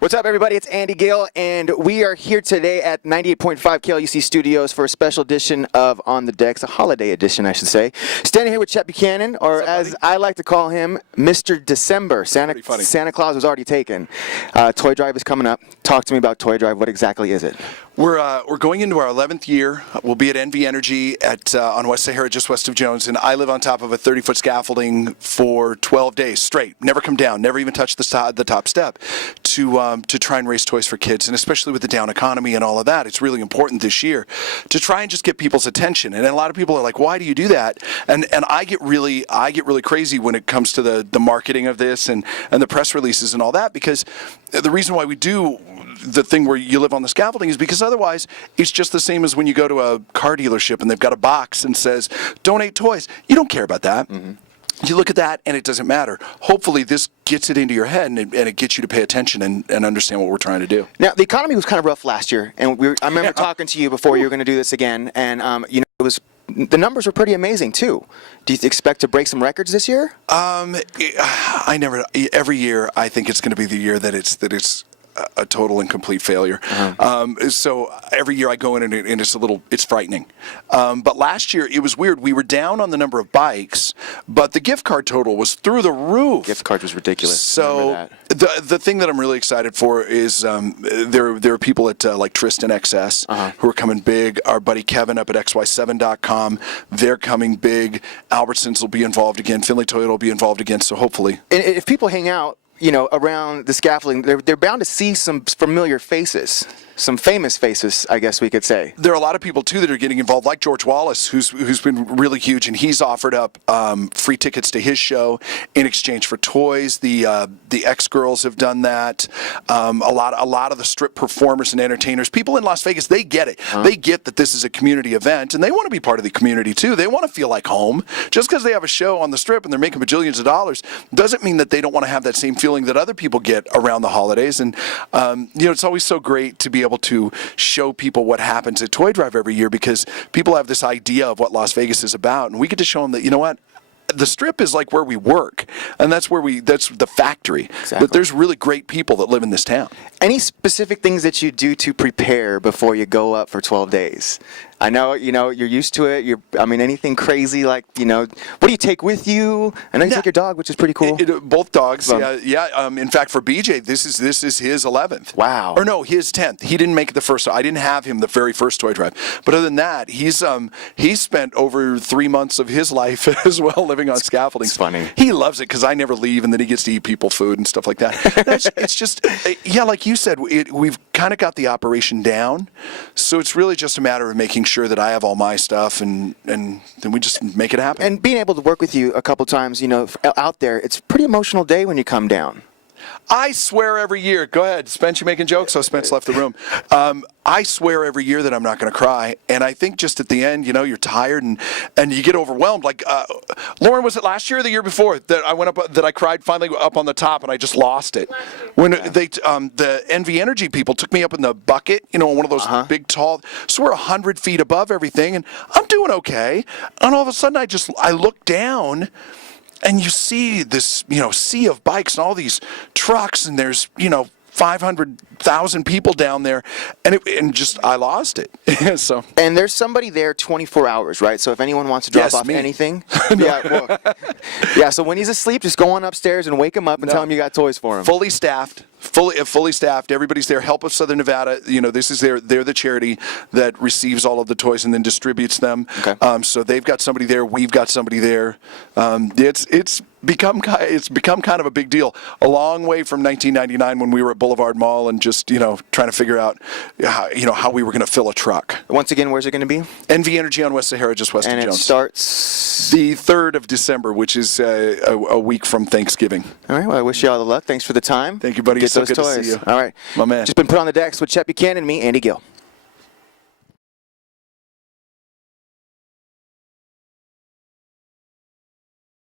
What's up, everybody? It's Andy Gill, and we are here today at 98.5 KLUC Studios for a special edition of On the Decks, a holiday edition, I should say. Standing here with Chet Buchanan, or as I like to call him, Mr. December. Santa Claus was already taken. Toy Drive is coming up. Talk to me about Toy Drive. What exactly is it? We're going into our 11th year. We'll be at NV Energy on West Sahara, just west of Jones, and I live on top of a 30-foot scaffolding for 12 days straight. Never come down, never even touch the top step to try and raise toys for kids, and especially with the down economy and all of that, it's really important this year to try and just get people's attention. And a lot of people are like, "Why do you do that?" And I get really crazy when it comes to the marketing of this and the press releases and all that, because the reason why we do the thing where you live on the scaffolding is because otherwise it's just the same as when you go to a car dealership and they've got a box and says donate toys. You don't care about that. Mm-hmm. You look at that and it doesn't matter. Hopefully this gets it into your head and it gets you to pay attention and understand what we're trying to do. Now, the economy was kind of rough last year, and I remember talking to you before you were going to do this again, and the numbers were pretty amazing too. Do you expect to break some records this year? Every year I think it's going to be the year that it's a total and complete failure. Uh-huh. So every year I go in and it's frightening. But last year it was weird. We were down on the number of bikes, but the gift card total was through the roof. Gift card was ridiculous. So the thing that I'm really excited for is there are people at like Tristan XS who are coming big. Our buddy Kevin up at xy7.com, they're coming big. Albertsons will be involved again. Finley Toyota will be involved again. So hopefully, and if people hang out, around the scaffolding, they're bound to see some familiar faces, some famous faces, I guess we could say. There are a lot of people too that are getting involved, like George Wallace, who's been really huge, and he's offered up free tickets to his show in exchange for toys. The X-Girls have done that. A lot of the strip performers and entertainers, people in Las Vegas, they get it. They get that this is a community event, and they want to be part of the community too. They want to feel like home. Just because they have a show on the strip and they're making bajillions of dollars doesn't mean that they don't want to have that same feeling that other people get around the holidays. And it's always so great to be able to show people what happens at Toy Drive every year, because people have this idea of what Las Vegas is about, and we get to show them that, you know what, the strip is like where we work, and that's the factory. Exactly. But there's really great people that live in this town. Any specific things that you do to prepare before you go up for 12 days? I know, you're used to it. Anything crazy like, what do you take with you? I know you take your dog, which is pretty cool. Both dogs, yeah. In fact, for BJ, this is his 11th. Wow. Or no, his 10th. He didn't make it the first. I didn't have him the very first Toy Drive. But other than that, he's spent over 3 months of his life as well living on scaffolding. It's funny. He loves it because I never leave, and then he gets to eat people food and stuff like that. It's just, like you said, we've kind of got the operation down. So it's really just a matter of making sure that I have all my stuff, and then we just make it happen. And being able to work with you a couple times, out there, it's a pretty emotional day when you come down. I swear every year. Go ahead, Spence. You making jokes? So Spence left the room. I swear every year that I'm not going to cry, and I think just at the end, you're tired and you get overwhelmed. Like Lauren, was it last year or the year before that I went up that I cried finally up on the top and I just lost it when the NV Energy people took me up in the bucket, one of those big tall. So we're 100 feet above everything, and I'm doing okay. And all of a sudden, I look down. And you see this, sea of bikes and all these trucks, and there's, 500,000 people down there, and I lost it. So. And there's somebody there 24 hours, right? So if anyone wants to drop off anything, so when he's asleep, just go on upstairs and wake him up and tell him you got toys for him. Fully staffed. Fully staffed. Everybody's there. Help of Southern Nevada. This is they're the charity that receives all of the toys and then distributes them. Okay. So they've got somebody there. We've got somebody there. It's become kind of a big deal. A long way from 1999 when we were at Boulevard Mall and just trying to figure out how we were going to fill a truck. Once again, where's it going to be? NV Energy on West Sahara, just west of Jones. And it starts the 3rd of December, which is a week from Thanksgiving. All right. Well, I wish you all the luck. Thanks for the time. Thank you, buddy. Get so those good toys. to see you. All right. My man. Just been put on the decks with Chet Buchanan and me, Andy Gill.